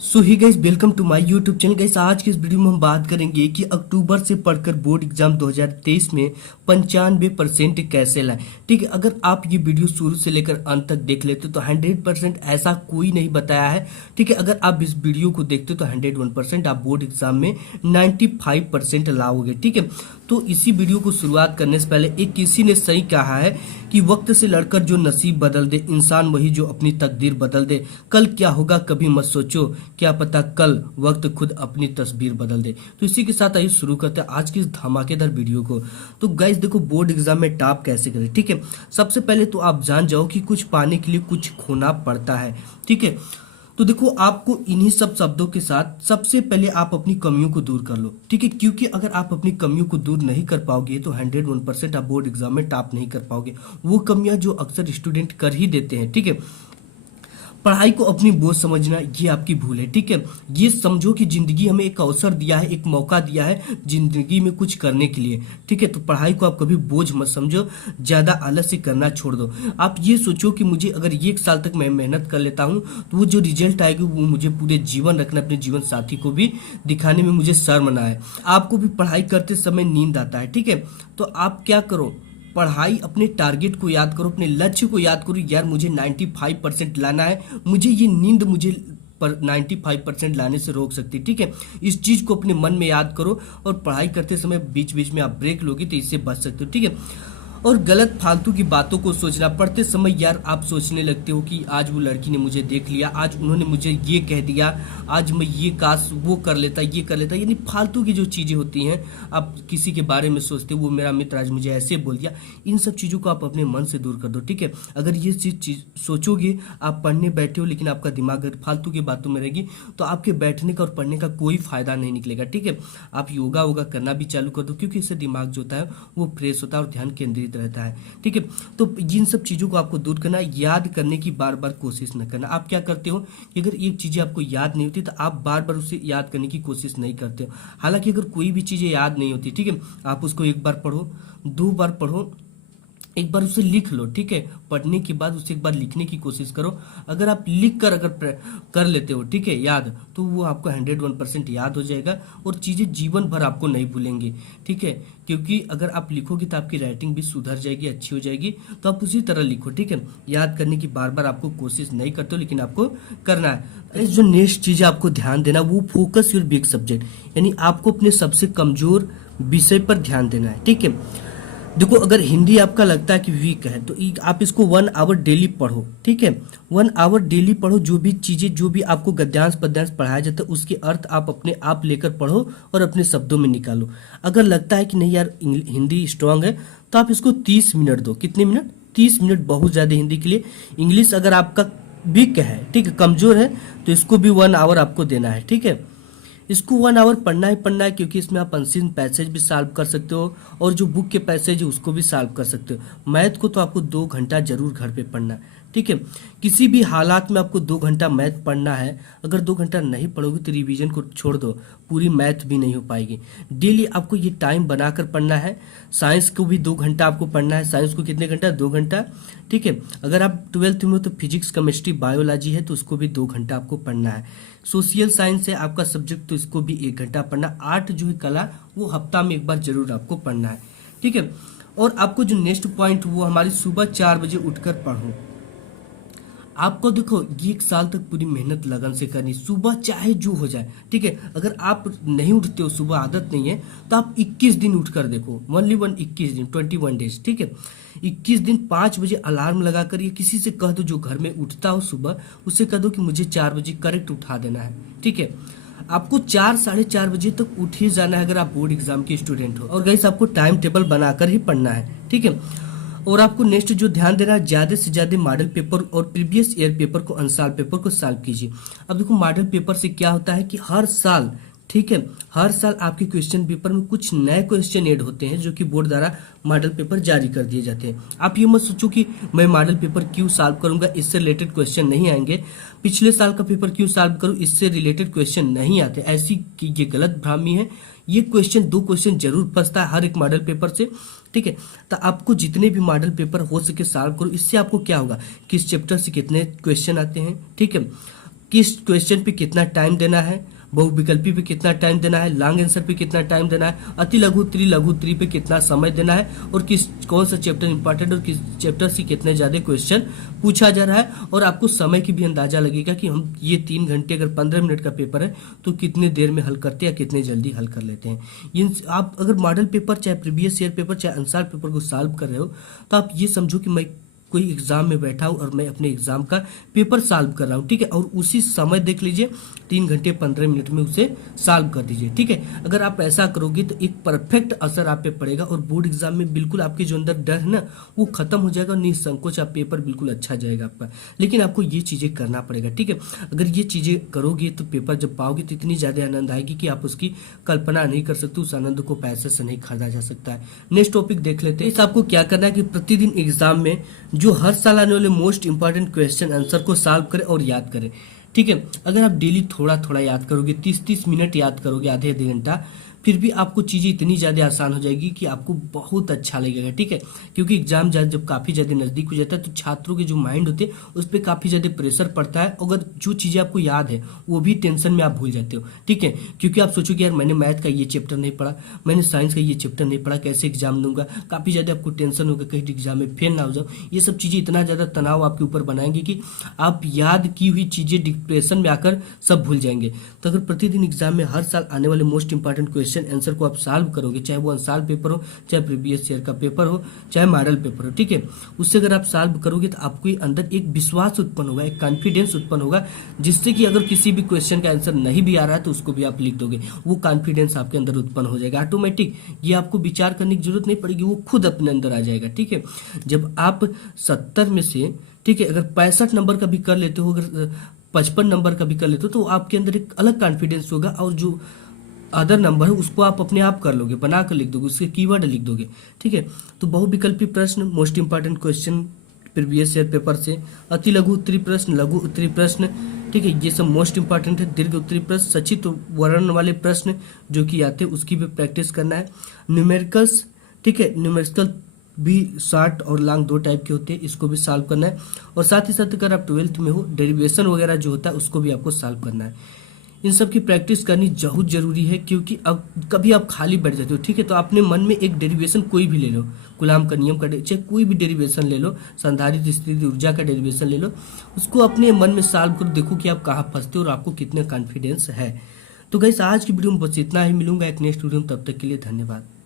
So hi guys, welcome to my YouTube channel. Guys, आज की इस वीडियो में हम बात करेंगे कि अक्टूबर से पढ़कर बोर्ड एग्जाम 2023 में 95% कैसे लाएं। ठीक है, अगर आप ये वीडियो शुरू से लेकर अंत तक देख लेते तो 100% ऐसा कोई नहीं बताया है। ठीक है, अगर आप इस वीडियो को देखते तो 101% आप बोर्ड एग्जाम में 95% लाओगे। ठीक है, तो इसी वीडियो को शुरुआत करने से पहले एक किसी ने सही कहा है कि वक्त से लड़कर जो नसीब बदल दे, इंसान वही जो अपनी तकदीर बदल दे। कल क्या होगा कभी मत सोचो, क्या पता कल वक्त खुद अपनी तस्वीर बदल दे। तो इसी के साथ आइए शुरू करते हैं आज की इस धमाकेदार वीडियो को। तो गाइस देखो, बोर्ड एग्जाम में टॉप कैसे करें। ठीक है, सबसे पहले तो आप जान जाओ कि कुछ पाने के लिए कुछ खोना पड़ता है। ठीक है, तो देखो, आपको इन्हीं सब शब्दों के साथ सबसे पहले आप अपनी कमियों को दूर कर लो। ठीक है, क्योंकि अगर आप अपनी कमियों को दूर नहीं कर पाओगे तो 101% आप बोर्ड एग्जाम में टॉप नहीं कर पाओगे। वो कमियां जो अक्सर स्टूडेंट कर ही देते हैं। ठीक है, पढ़ाई को अपनी बोझ समझना ये आपकी भूल है। ठीक है, ये समझो कि जिंदगी हमें एक अवसर दिया है, एक मौका दिया है जिंदगी में कुछ करने के लिए। ठीक है, तो पढ़ाई को आप कभी बोझ मत समझो, ज्यादा आलस्य करना छोड़ दो। आप ये सोचो कि मुझे अगर 1 साल तक मैं मेहनत कर लेता हूँ तो वो जो रिजल्ट आएगी वो मुझे पूरे जीवन रखना, अपने जीवन साथी को भी दिखाने में मुझे शर्म ना आए। आपको भी पढ़ाई करते समय नींद आता है। ठीक है, तो आप क्या करो, पढ़ाई, अपने टारगेट को याद करो, अपने लक्ष्य को याद करो। यार मुझे 95% लाना है, मुझे ये नींद मुझे पर 95% लाने से रोक सकती है। ठीक है, इस चीज को अपने मन में याद करो और पढ़ाई करते समय बीच बीच में आप ब्रेक लोगे तो इससे बच सकते हो। ठीक है, और गलत फालतू की बातों को सोचना, पढ़ते समय यार आप सोचने लगते हो कि आज वो लड़की ने मुझे देख लिया, आज उन्होंने मुझे ये कह दिया, आज मैं ये काश वो कर लेता, ये कर लेता। यानी फालतू की जो चीजें होती हैं, आप किसी के बारे में सोचते हो, वो मेरा मित्र आज मुझे ऐसे बोल दिया। इन सब चीजों को आप अपने मन से दूर कर दो। ठीक है, अगर ये चीज सोचोगे, आप पढ़ने बैठे हो लेकिन आपका दिमाग अगर फालतू की बातों में रहेगी तो आपके बैठने का और पढ़ने का कोई फायदा नहीं निकलेगा। ठीक है, आप योगा वोगा करना भी चालू कर दो, क्योंकि इससे दिमाग जो होता है वो फ्रेश होता है और ध्यान केंद्रित रहता है। ठीक है, तो जिन सब चीजों को आपको दूर करना, याद करने की बार बार कोशिश न करना। आप क्या करते हो कि अगर एक चीजें आपको याद नहीं होती तो आप बार बार उसे याद करने की कोशिश नहीं करते हो। हालांकि अगर कोई भी चीजें याद नहीं होती, ठीक है, आप उसको एक बार पढ़ो, 2 बार पढ़ो, एक बार उसे लिख लो। ठीक है, पढ़ने के बाद उसे एक बार लिखने की कोशिश करो। अगर आप लिख कर अगर कर लेते हो, ठीक है, याद, तो वो आपको 101% याद हो जाएगा और चीजें जीवन भर आपको नहीं भूलेंगी। ठीक है, क्योंकि अगर आप लिखोगे तो आपकी राइटिंग भी सुधर जाएगी, अच्छी हो जाएगी। तो आप उसी तरह लिखो। ठीक है, याद करने की बार बार आपको कोशिश नहीं करते हो, लेकिन आपको करना है। जो नेक्स्ट चीज आपको ध्यान देना, वो फोकस योर वीक सब्जेक्ट, यानी आपको अपने सबसे कमजोर विषय पर ध्यान देना है। ठीक है, देखो, अगर हिंदी आपका लगता है कि वीक है तो आप इसको 1 आवर डेली पढ़ो। ठीक है, 1 आवर डेली पढ़ो। जो भी चीजें, जो भी आपको गद्यांश पद्यांश पढ़ाया जाता है उसके अर्थ आप अपने आप लेकर पढ़ो और अपने शब्दों में निकालो। अगर लगता है कि नहीं यार हिंदी स्ट्रांग है तो आप इसको 30 मिनट दो। कितने मिनट? 30 मिनट बहुत ज्यादा हिंदी के लिए। इंग्लिश अगर आपका वीक है, ठीक है, कमजोर है, तो इसको भी 1 आवर आपको देना है। ठीक है, इसको 1 आवर पढ़ना ही पढ़ना है, क्योंकि इसमें आप अनसीन पैसेज भी सॉल्व कर सकते हो और जो बुक के पैसेज है उसको भी सॉल्व कर सकते हो। मैथ को तो आपको 2 घंटा जरूर घर पे पढ़ना है। ठीक है, किसी भी हालात में आपको 2 घंटा मैथ पढ़ना है। अगर 2 घंटा नहीं पढ़ोगे तो रिवीजन को छोड़ दो, पूरी मैथ भी नहीं हो पाएगी। डेली आपको ये टाइम बनाकर पढ़ना है। साइंस को भी 2 घंटा आपको पढ़ना है। साइंस को कितने घंटा? 2 घंटा। ठीक है, अगर आप 12th में हो तो फिजिक्स, केमिस्ट्री, बायोलॉजी है तो उसको भी 2 घंटा आपको पढ़ना है। सोशल साइंस है आपका सब्जेक्ट तो इसको भी 1 घंटा पढ़ना। आर्ट जो है कला, वो हफ्ता में एक बार जरूर आपको पढ़ना है। ठीक है, और आपको जो नेक्स्ट पॉइंट वो हमारी सुबह 4 बजे उठकर पढ़ो। आपको देखो, ये 1 साल तक पूरी मेहनत लगन से करनी, सुबह चाहे जो हो जाए। ठीक है, अगर आप नहीं उठते हो, सुबह आदत नहीं है, तो आप 21 दिन उठकर देखो। ओनली 21 दिन, 21 डेज। ठीक है, 21 दिन 5 बजे अलार्म लगाकर, ये किसी से कह दो जो घर में उठता हो सुबह, उससे कह दो कि मुझे 4 बजे करेक्ट उठा देना है। ठीक है, आपको 4 साढ़े 4 बजे तक उठ ही जाना है अगर आप बोर्ड एग्जाम के स्टूडेंट हो। और गाइस, आपको टाइम टेबल बनाकर ही पढ़ना है। ठीक है, और आपको नेक्स्ट जो ध्यान देना है, ज्यादा से ज्यादा मॉडल पेपर और प्रीवियस ईयर पेपर को, अनसॉल्व पेपर को सॉल्व कीजिए। अब देखो, मॉडल पेपर से क्या होता है कि हर साल, ठीक है, हर साल आपके क्वेश्चन पेपर में कुछ नए क्वेश्चन ऐड होते हैं जो कि बोर्ड द्वारा मॉडल पेपर जारी कर दिए जाते हैं। आप ये मत सोचो कि मैं मॉडल पेपर क्यों सॉल्व करूंगा, इससे रिलेटेड क्वेश्चन नहीं आएंगे। पिछले साल का पेपर क्यों सॉल्व करूं, इससे रिलेटेड क्वेश्चन नहीं आते। ऐसी कि ये गलत भ्रामी है। ये क्वेश्चन, 2 क्वेश्चन जरूर फंसता है हर एक मॉडल पेपर से। ठीक है, तो आपको जितने भी मॉडल पेपर हो सके सॉल्व करो। इससे आपको क्या होगा, किस चैप्टर से कितने क्वेश्चन आते हैं, ठीक है, किस क्वेश्चन पे कितना टाइम देना है, बहुविकल्पी पे कितना टाइम देना है, लॉन्ग आंसर पे कितना टाइम देना है, अति लघु त्रि पे कितना समय देना है, और किस कौन सा चैप्टर इंपॉर्टेंट और किस चैप्टर से कितने ज्यादा क्वेश्चन पूछा जा रहा है। और आपको समय की भी अंदाजा लगेगा कि हम ये 3 घंटे अगर 15 मिनट का पेपर है तो कितने देर में हल करते हैं या कितने जल्दी हल कर लेते हैं। आप अगर मॉडल पेपर चाहे प्रीवियस ईयर पेपर चाहे आंसर पेपर को सॉल्व कर रहे हो तो आप ये समझो कि मैं कोई एग्जाम में बैठा हूं और मैं अपने एग्जाम का पेपर सॉल्व कर रहा हूं, ठीक है। और उसी समय देख लीजिए 3 घंटे 15 मिनट में उसे सॉल्व कर दीजिए, ठीक है। अगर आप ऐसा करोगे तो एक परफेक्ट असर आप पे पड़ेगा और बोर्ड एग्जाम में बिल्कुल आपके जो अंदर डर है ना वो खत्म हो जाएगा और निसंकोच आप पेपर बिल्कुल अच्छा जाएगा आपका। लेकिन आपको ये चीजें करना पड़ेगा, ठीक है। अगर ये चीजें करोगे तो पेपर जब पाओगे तो इतनी ज्यादा आनंद आएगी कि आप उसकी कल्पना नहीं कर सकते। उस आनंद को पैसे से नहीं खरीदा जा सकता है। नेक्स्ट टॉपिक देख लेते हैं। इस आपको क्या करना है कि प्रतिदिन एग्जाम में जो हर साल आने वाले मोस्ट इंपॉर्टेंट क्वेश्चन आंसर को सॉल्व करें और याद करें, ठीक है। अगर आप डेली थोड़ा थोड़ा याद करोगे, 30-30 मिनट याद करोगे, आधे आधे घंटा, फिर भी आपको चीजें इतनी ज्यादा आसान हो जाएगी कि आपको बहुत अच्छा लगेगा, ठीक है। क्योंकि एग्जाम जब काफी ज्यादा नजदीक हो जाता है तो छात्रों के जो माइंड होते हैं उस पर काफी ज्यादा प्रेशर पड़ता है। अगर जो चीजें आपको याद है वो भी टेंशन में आप भूल जाते हो, ठीक है। क्योंकि आप सोचोगे यार मैंने मैथ का ये चैप्टर नहीं पढ़ा, मैंने साइंस का ये चैप्टर नहीं पढ़ा, कैसे एग्जाम दूंगा, काफी ज्यादा आपको टेंशन होगा कहीं एग्जाम में फेल ना हो जाओ। ये सब चीजें इतना ज्यादा तनाव आपके ऊपर बनाएंगे कि आप याद की हुई चीजें डिप्रेशन में आकर सब भूल जाएंगे। तो अगर प्रतिदिन एग्जाम में हर साल आने वाले मोस्ट इंपॉर्टेंट क्वेश्चन आंसर को आप सॉल्व करोगे, चाहे वो साल पेपर हो, चाहे प्रीवियस ईयर का पेपर हो, चाहे मॉडल पेपर हो, ठीक है। उससे अगर आप सॉल्व करोगे तो आपके अंदर एक विश्वास उत्पन्न होगा, एक कॉन्फिडेंस उत्पन्न होगा, जिससे कि अगर किसी भी क्वेश्चन का आंसर नहीं भी आ रहा है तो उसको भी आप लिख दोगे। वो कॉन्फिडेंस आपके अंदर उत्पन्न हो जाएगा ऑटोमेटिक। ये आपको विचार करने की जरूरत नहीं पड़ेगी, वो खुद अपने अंदर आ जाएगा, ठीक है। जब आप 70 में से, ठीक है, अगर 65 नंबर का भी कर लेते हो, अगर 55 नंबर का भी कर लेते हो तो आपके अंदर एक अलग कॉन्फिडेंस होगा और जो अदर नंबर है उसको आप अपने आप कर लोगे, बना कर लिख दोगे, उसके कीवर्ड लिख दोगे, ठीक है। तो बहुविकल्पी प्रश्न, most important question previous year paper से, अति लघु उत्तरी प्रश्न, लघु उत्तरी प्रश्न, ठीक है, ये सब मोस्ट इंपॉर्टेंट है। दीर्घ उत्तरी प्रश्न, सचित वर्ण वाले प्रश्न जो कि आते हैं उसकी भी प्रैक्टिस करना है। न्यूमेरिकल्स, ठीक है, न्यूमेरिकल भी शॉर्ट और लॉन्ग दो टाइप के होते हैं, इसको भी सॉल्व करना है। और साथ ही साथ अगर आप 12th में हो, डेरिवेशन वगैरह जो होता है उसको भी आपको सॉल्व करना है। इन सब की प्रैक्टिस करनी बहुत जरूरी है क्योंकि अब कभी आप खाली बैठ जाते हो, ठीक है। तो अपने मन में एक डेरिवेशन कोई भी ले लो, कूलाम का नियम का चाहे कोई भी डेरिवेशन ले लो, संधारित्र स्थिति ऊर्जा का डेरिवेशन ले लो, उसको अपने मन में सॉल्व करो, देखो कि आप कहाँ फंसते हो और आपको कितना कॉन्फिडेंस है। तो गाइस आज की वीडियो में बस इतना ही, मिलूंगा एक नेक्स्ट वीडियो में, तब तक के लिए धन्यवाद।